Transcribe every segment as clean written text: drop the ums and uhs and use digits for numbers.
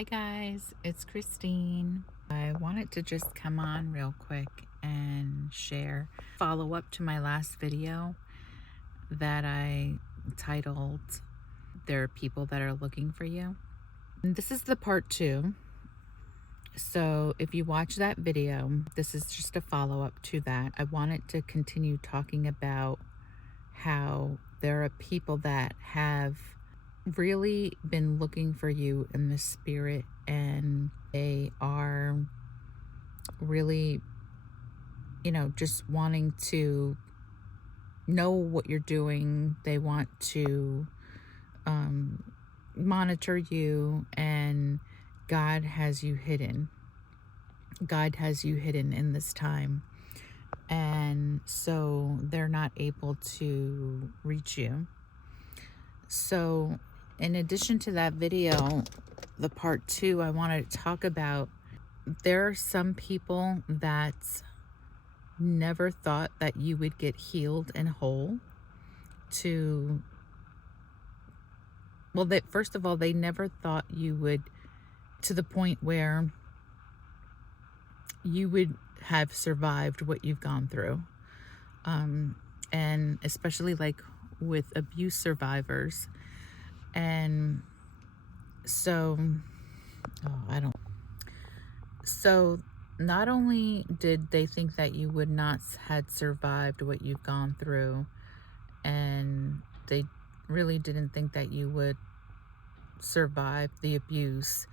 Hi guys, it's Christine. I wanted to just come on real quick and share follow up to my last video that I titled There Are People That Are Looking for You. And this is the part 2. So if you watch that video, this is just a follow up to that. I wanted to continue talking about how there are people that have really been looking for you in the spirit, and they are really, just wanting to know what you're doing. They want to monitor you, and God has you hidden. God has you hidden in this time. And so they're not able to reach you. So in addition to that video, the part 2, I want to talk about there are some people that never thought that you would get healed and whole that first of all, they never thought you would, to the point where you would have survived what you've gone through. And especially like with abuse survivors. And so, So not only did they think that you would not had survived what you've gone through, and they really didn't think that you would survive the abuse.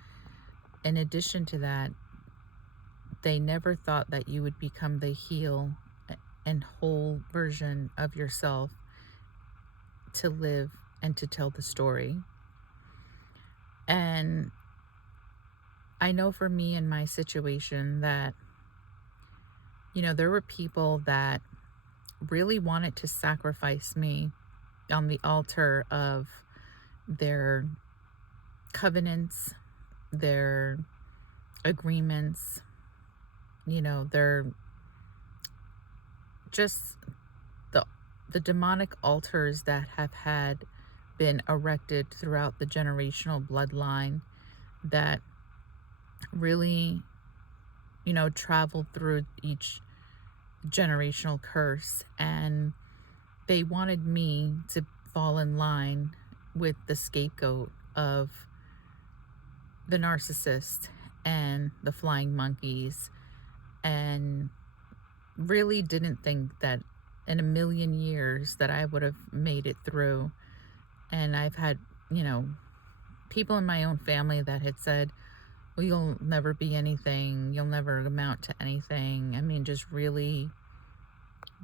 In addition to that, they never thought that you would become the heal and whole version of yourself to live and to tell the story. And I know for me in my situation that, there were people that really wanted to sacrifice me on the altar of their covenants, their agreements, their just the demonic altars that have had been erected throughout the generational bloodline that really, traveled through each generational curse, and they wanted me to fall in line with the scapegoat of the narcissist and the flying monkeys, and really didn't think that in a million years that I would have made it through. And I've had, people in my own family that had said, well, you'll never be anything, you'll never amount to anything. I mean, just really,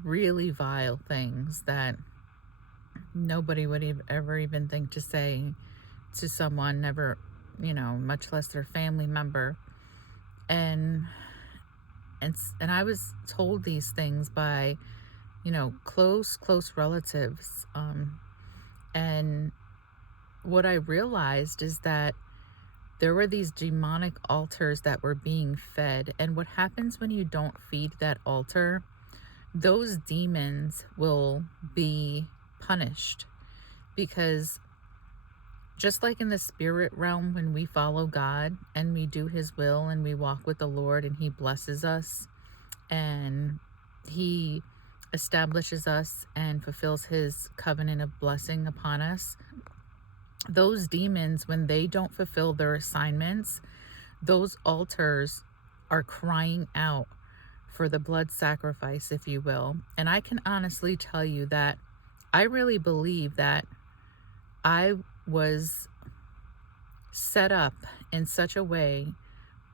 really vile things that nobody would ever even think to say to someone, never, much less their family member. And I was told these things by, close relatives. And what I realized is that there were these demonic altars that were being fed. And what happens when you don't feed that altar, those demons will be punished. Because just like in the spirit realm, when we follow God and we do his will and we walk with the Lord and he blesses us and he establishes us and fulfills his covenant of blessing upon us, those demons, when they don't fulfill their assignments, those altars are crying out for the blood sacrifice, if you will. And I can honestly tell you that I really believe that I was set up in such a way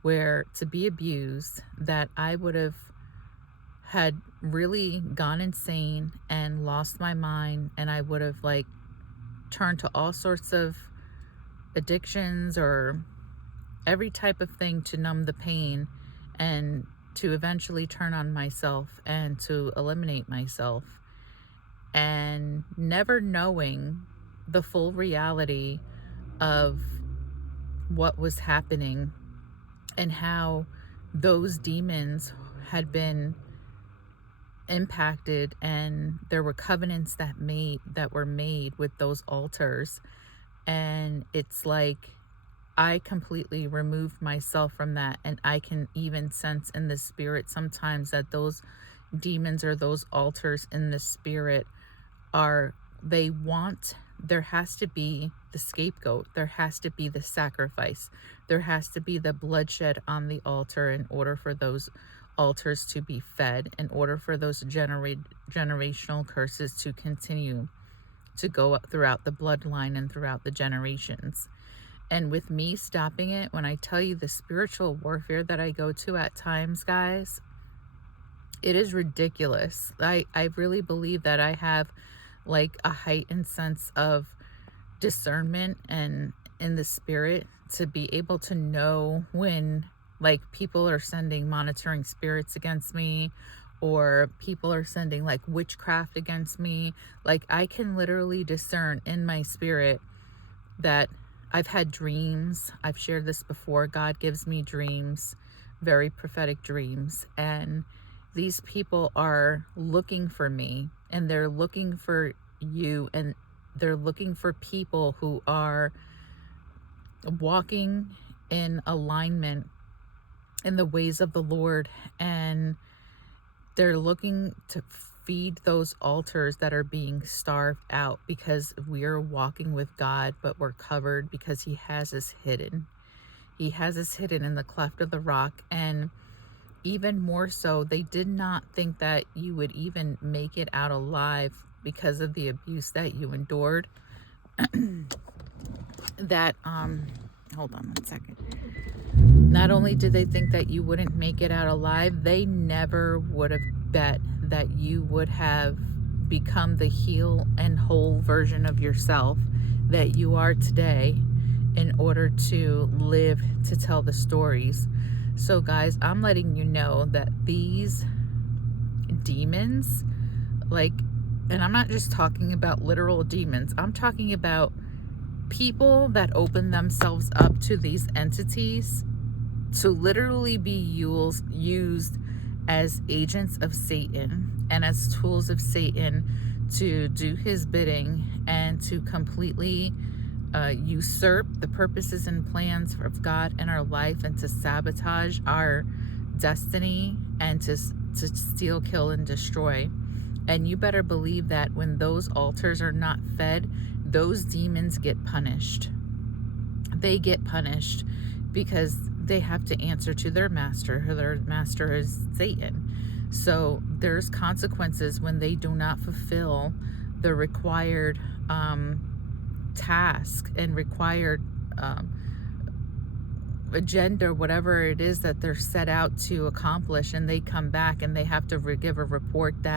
where to be abused that I would have had really gone insane and lost my mind, and I would have turned to all sorts of addictions or every type of thing to numb the pain and to eventually turn on myself and to eliminate myself, and never knowing the full reality of what was happening and how those demons had been impacted, and there were covenants that were made with those altars. And it's like I completely removed myself from that, and I can even sense in the spirit sometimes that those demons or those altars in the spirit are, they want, there has to be the scapegoat, there has to be the sacrifice, there has to be the bloodshed on the altar in order for those altars to be fed, in order for those generational curses to continue to go up throughout the bloodline and throughout the generations. And with me stopping it, when I tell you the spiritual warfare that I go to at times, guys, it is ridiculous. I really believe that I have like a heightened sense of discernment and in the spirit to be able to know when like people are sending monitoring spirits against me, or people are sending like witchcraft against me. Like I can literally discern in my spirit that I've had dreams. I've shared this before. God gives me dreams, very prophetic dreams. And these people are looking for me, and they're looking for you, and they're looking for people who are walking in alignment in the ways of the Lord. And they're looking to feed those altars that are being starved out, because we're walking with God, but we're covered because He has us hidden. He has us hidden in the cleft of the rock. And even more so, they did not think that you would even make it out alive because of the abuse that you endured. That, hold on one second. Not only did they think that you wouldn't make it out alive, they never would have bet that you would have become the heal and whole version of yourself that you are today in order to live to tell the stories. So guys, I'm letting you know that these demons, like, and I'm not just talking about literal demons, I'm talking about people that open themselves up to these entities to literally be used as agents of Satan and as tools of Satan to do his bidding and to completely usurp the purposes and plans of God in our life, and to sabotage our destiny, and to steal, kill, and destroy. And you better believe that when those altars are not fed, those demons get punished. They get punished because they have to answer to their master. Their master is Satan. So there's consequences when they do not fulfill the required task and required agenda, whatever it is that they're set out to accomplish, and they come back and they have to give a report that